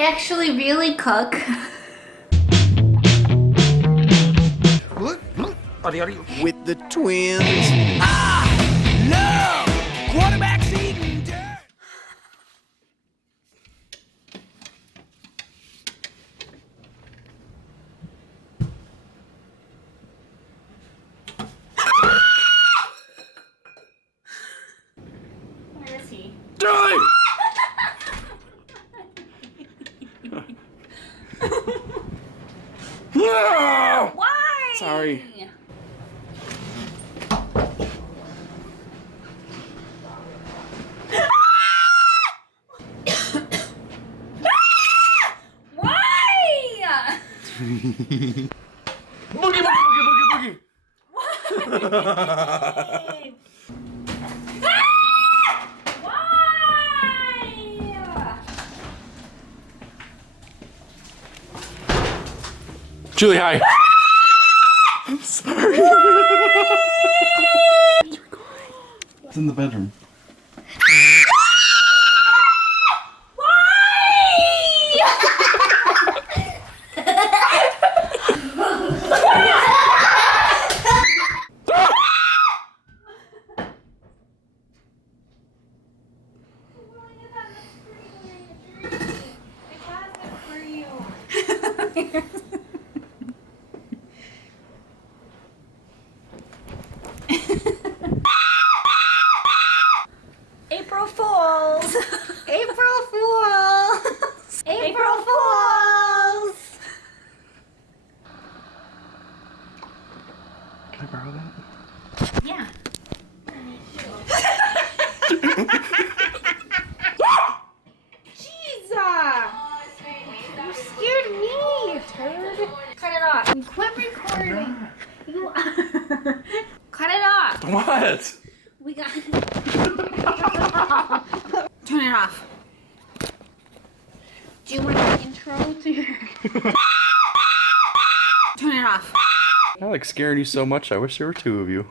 they actually really cook? With the twins. No! Quarterback's eating dirt! Where is he? Die! No! Why? Sorry. Why? Boogie, boogie, boogie, boogie, boogie. Julie, hi. I'm sorry. It's in the bedroom. April Fools! April Fools! April Fools! Can I borrow that? Yeah. Jeez! You scared me, you turd. Cut it off. You quit recording. You cut it off. What? We got. Turn it off. Do you want an intro to your? Turn it off. I like scaring you so much, I wish there were two of you.